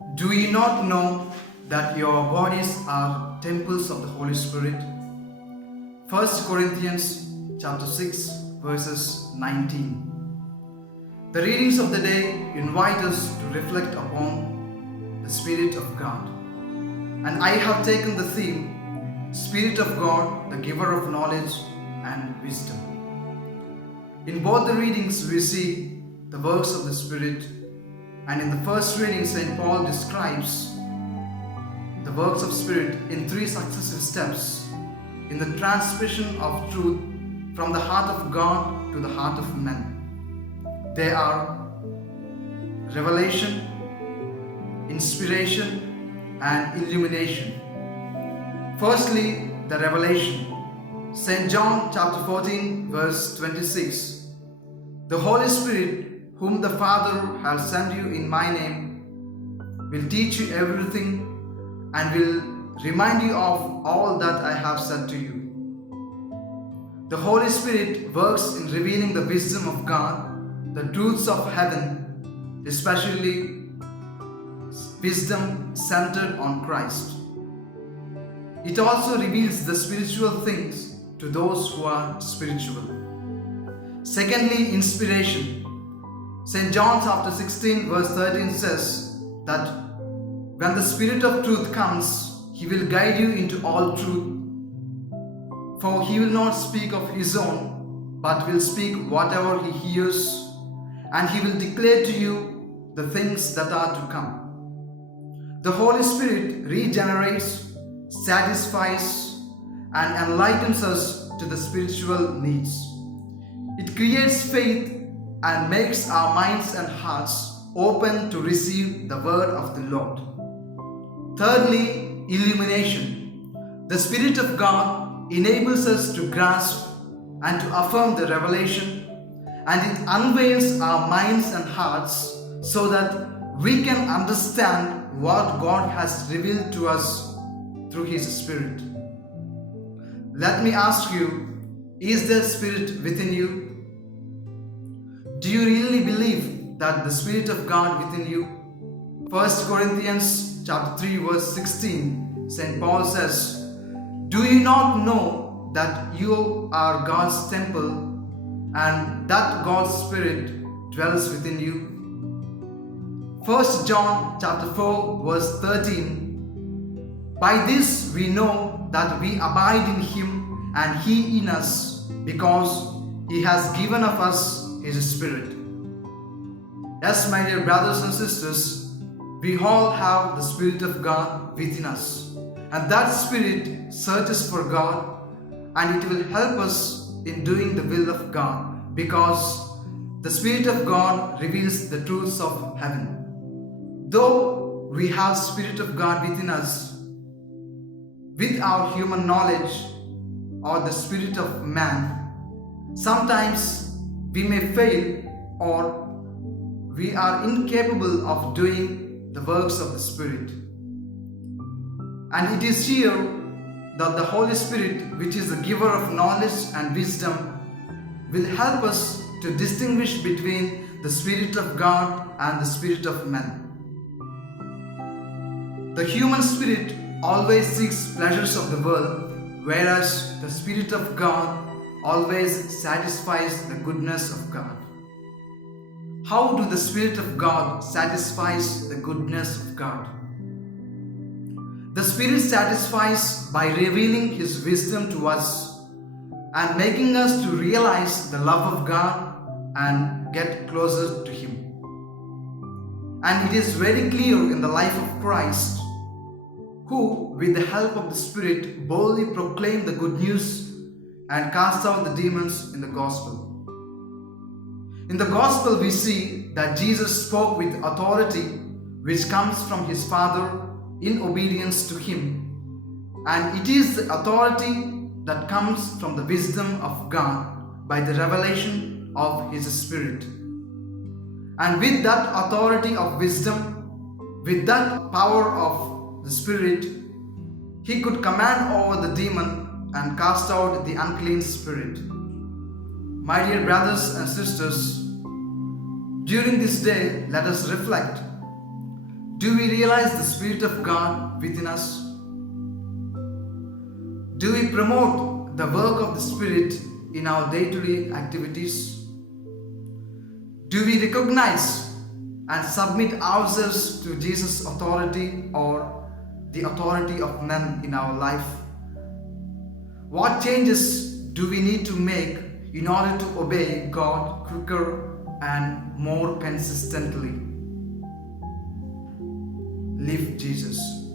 Do ye not know that your bodies are temples of the Holy Spirit? 1 Corinthians chapter 6 verses 19. The readings of the day invite us to reflect upon the Spirit of God. And I have taken the theme, Spirit of God, the giver of knowledge and wisdom. In both the readings we see the works of the Spirit, and in the first reading St. Paul describes the works of Spirit in three successive steps in the transmission of truth from the heart of God to the heart of men. They are revelation, inspiration, and illumination. Firstly, the revelation. St. John chapter 14 verse 26. The Holy Spirit, whom the Father has sent you in my name, will teach you everything and will remind you of all that I have said to you. The Holy Spirit works in revealing the wisdom of God, the truths of heaven, especially wisdom centered on Christ. It also reveals the spiritual things to those who are spiritual. Secondly, inspiration. St. John chapter 16 verse 13 says that when the Spirit of truth comes, He will guide you into all truth. For He will not speak of His own, but will speak whatever He hears, and He will declare to you the things that are to come. The Holy Spirit regenerates, satisfies, and enlightens us to the spiritual needs. It creates faith and makes our minds and hearts open to receive the word of the Lord. Thirdly, illumination. The Spirit of God enables us to grasp and to affirm the revelation, and it unveils our minds and hearts so that we can understand what God has revealed to us through His Spirit. Let me ask you, is there Spirit within you? Do you really believe that the Spirit of God within you? 1 Corinthians chapter 3 verse 16, St. Paul says, do you not know that you are God's temple and that God's Spirit dwells within you? 1 John chapter 4 verse 13, by this we know that we abide in Him and He in us, because He has given of us His Spirit. Yes, my dear brothers and sisters, we all have the Spirit of God within us, and that Spirit searches for God, and it will help us in doing the will of God, because the Spirit of God reveals the truths of heaven. Though we have Spirit of God within us, with our human knowledge or the spirit of man, sometimes we may fail or we are incapable of doing the works of the Spirit. And it is here that the Holy Spirit, which is the giver of knowledge and wisdom, will help us to distinguish between the Spirit of God and the spirit of man. The human spirit always seeks pleasures of the world, whereas the Spirit of God always satisfies the goodness of God. How do the Spirit of God satisfies the goodness of God? The Spirit satisfies by revealing His wisdom to us and making us to realize the love of God and get closer to Him. And it is very clear in the life of Christ, who, with the help of the Spirit, boldly proclaimed the good news and cast out the demons in the gospel. In the gospel, we see that Jesus spoke with authority which comes from His Father in obedience to Him, and it is the authority that comes from the wisdom of God by the revelation of His Spirit. And with that authority of wisdom, with that power of the Spirit, He could command over the demon and cast out the unclean spirit. My dear brothers and sisters, during this day, let us reflect. Do we realize the Spirit of God within us? Do we promote the work of the Spirit in our day-to-day activities? Do we recognize and submit ourselves to Jesus' authority or the authority of men in our life? What changes do we need to make in order to obey God quicker and more consistently? Live Jesus.